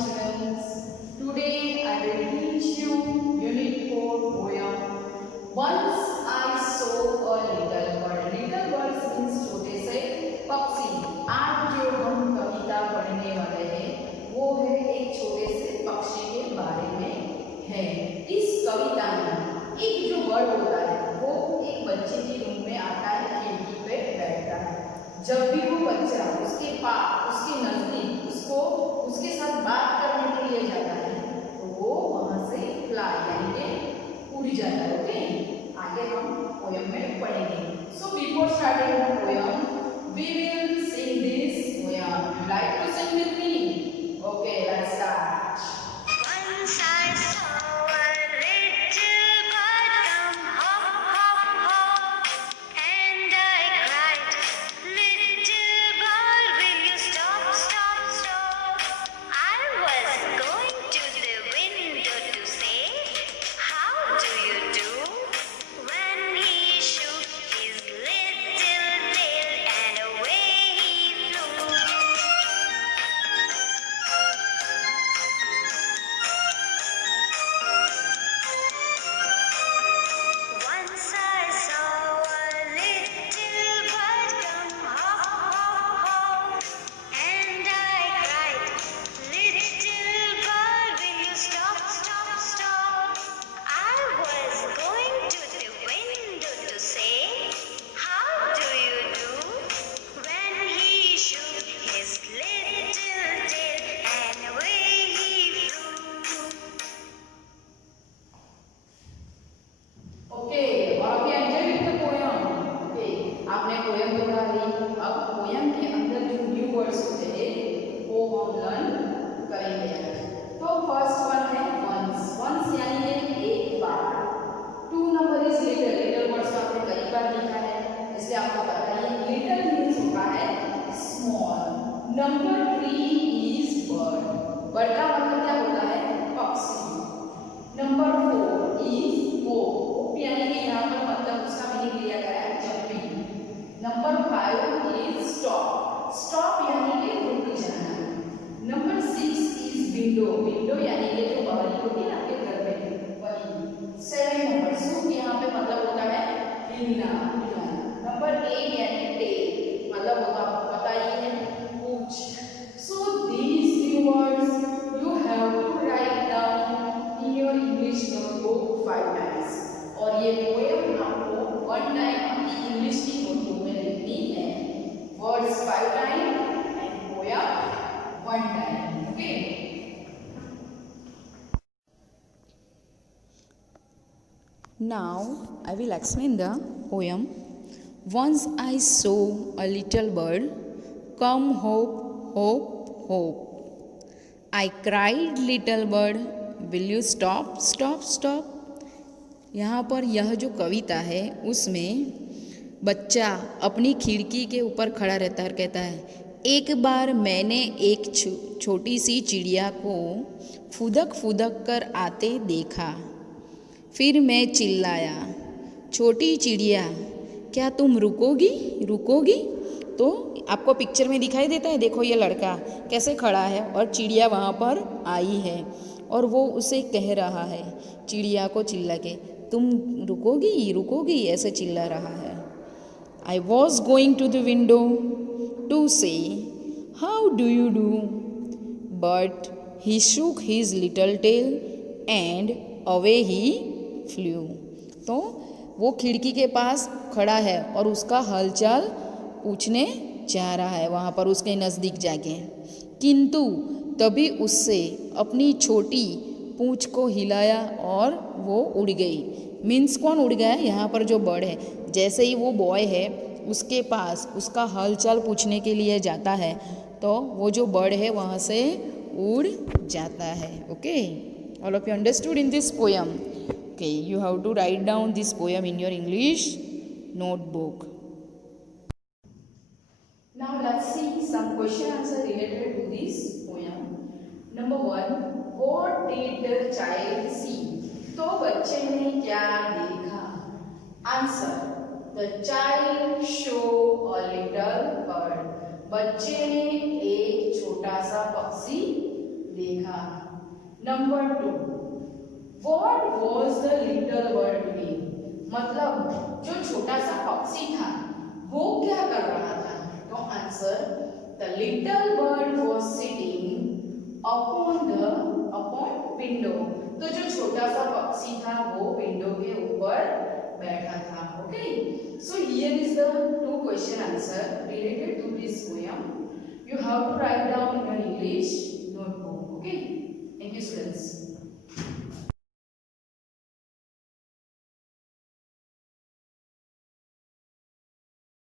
students. Today I will teach you Unit 4 poem. Once I saw a little bird. Little birds means छोटे से पक्षी. आज जो हम कविता पढ़ने वाले हैं वो है एक छोटे से पक्षी के बारे में है. इस कविता में एक जो बर्ड होता है वो एक बच्चे के रूम में आता है, खिड़की पे बैठता है. जब भी वो बच्चा उसके पास उसके नजदीक उसको उसके साथ बात करने के लिए जाता है तो वो वहां से फ्लाई यानी कि उड़ जाता है. ओके, आगे हम पोयम में पढ़ेंगे. So before starting the poem we will sing this poem. You like to sing with me? Okay, let's start. Once I saw a little bird come hop, hop, hop, and I cried, little bird, will you stop, stop, stop? I was going to the window to say, how do you do? When he shook his little tail and away he flew. Once I saw a little bird come hop, hop, hop, and I cried, little bird, will you stop, stop, stop? I was going to the window to say, how do you do? When he shook his little tail and away he flew. Okay, और अभी enjoy with the poem. Okay, आपने पोयम दोहरा ली. अब पोयम के अंदर जो new words होते हैं वो हम लर्न करेंगे. तो फर्स्ट वन है वंस. वंस यानी कि एक बार. Two number is little. Little words को आपने कई बार लिखा है इसलिए आपको पता है लिटिल मीन्स होता है small. Number 3 is bird. Bird का मतलब क्या होता है? पक्षी. नंबर 4 इज होप. यानी कि यहाँ पर मतलब उसका मीनिंग लिया गया है jumping. Number 5 is stop. Stop यानी कि रुक जाना. नंबर 6 इज विंडो. विंडो यानी कि जो बाहरी होती है आपके घर में वही. 7 नंबर सूप. यहाँ पे मतलब होता है हिलना. नंबर 8 यानी टेल. मतलब होता आपको पता ही है पूंछ. So these new words you have to write down in your English notebook 5 times. और ये पोएम आपको 1 टाइम अपनी इंग्लिश की नोटबुक में लिखनी है. वर्ड्स 5 time and poem 1 time. Okay, Now I will explain the poem. Once I saw a little bird come hop, hop, hop. I cried, little bird, will you stop, stop, stop? यहाँ पर यह जो कविता है उसमें बच्चा अपनी खिड़की के ऊपर खड़ा रहता है और कहता है, एक बार मैंने एक छोटी सी चिड़िया को फुदक फुदक कर आते देखा. फिर मैं चिल्लाया, छोटी चिड़िया क्या तुम रुकोगी, रुकोगी? तो आपको पिक्चर में दिखाई देता है, देखो ये लड़का कैसे खड़ा है और चिड़िया वहाँ पर आई है और वो उसे कह रहा है चिड़िया को चिल्ला के, तुम रुकोगी, रुकोगी, ऐसे चिल्ला रहा है. I was going to the window to say how do you do, but he shook his little tail and away he flew. तो वो खिड़की के पास खड़ा है और उसका हालचाल पूछने जा रहा है वहाँ पर उसके नज़दीक जाके. किंतु तभी उससे अपनी छोटी पूंछ को हिलाया और वो उड़ गई. मीन्स कौन उड़ गया? यहाँ पर जो बर्ड है. जैसे ही वो बॉय है उसके पास उसका हालचाल पूछने के लिए जाता है तो वो जो बर्ड है वहाँ से उड़ जाता है. Okay, all of you understood in this poem. Okay, you have to write down this poem in your English notebook. now let's see some question answer related to this poem. Number 1, what did the child see? तो बच्चे ने क्या देखा? Answer, the child saw a little bird. बच्चे ने एक छोटा सा पक्षी देखा. Number 2. What was the little bird doing? मतलब जो छोटा सा पक्षी था वो क्या कर रहा था? तो answer, the little bird was sitting upon window. तो जो छोटा सा पक्षी था वो विंडो के ऊपर बैठा था. Okay, so here is the 2 question answer related to this poem. You have to write down in your English notebook. Okay, thank you students.